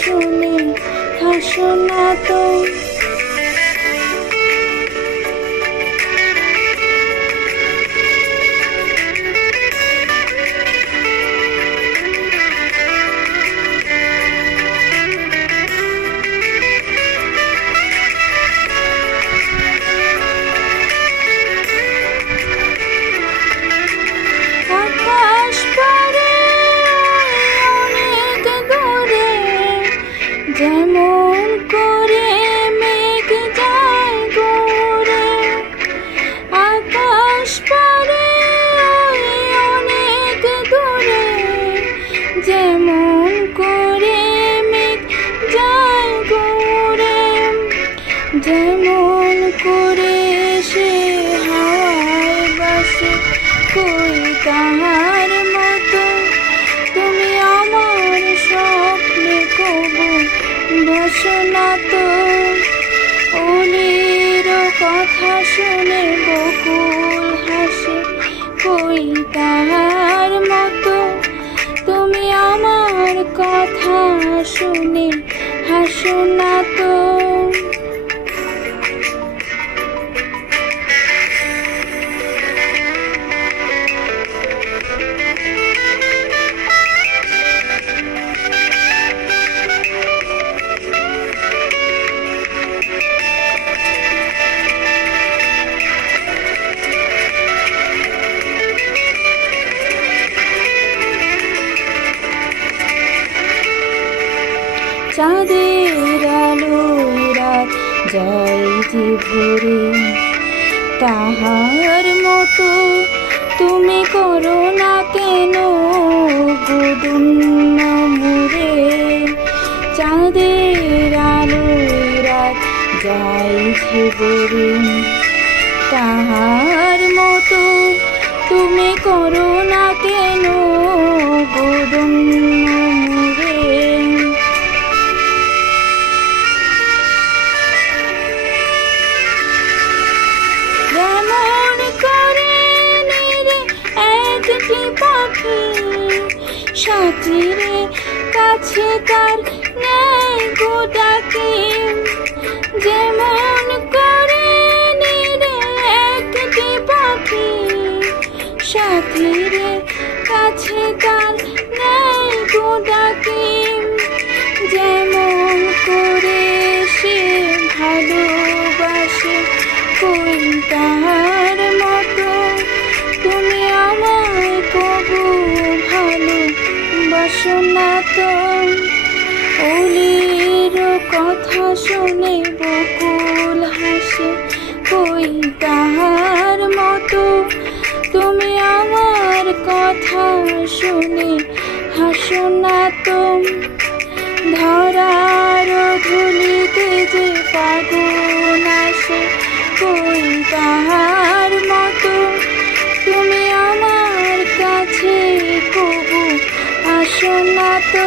শুনে হাসো না তো। যেমন করে সে হাওয়ায় বাসে, কই তাহার মতো? তুমি আমার স্বপ্নে কবু বসো না তো। ওলির কথা শুনে বকুল হাসে, কই তাহার মতো? তুমি আমার কথা শুনে হাসো না তো। চাঁদের আলোয় রাত যাই যে ভরে তাহার মতো তুমি করো না কেন গুদুন মুরে? চাঁদের আলোয় রাত যাই যে ভরে তাহার মতো তুমি করো না কেন সাথীরে কাছে তার নেই গোটাকে। যেমন করে নিরে একটি পাখি সাথীরে কাছে তার নেই গোটাকে। যেমন করে সে ভালোবাসে তাহার কথা শুনে বকুল হাসে কই তাহার মতো, তুমি আমার কথা শুনে হাসো না তো। ধরার ধুলিতে যে ফাগুন আসে কই তাহার মতো, তুমি আমার কাছে কবু আসো না তো।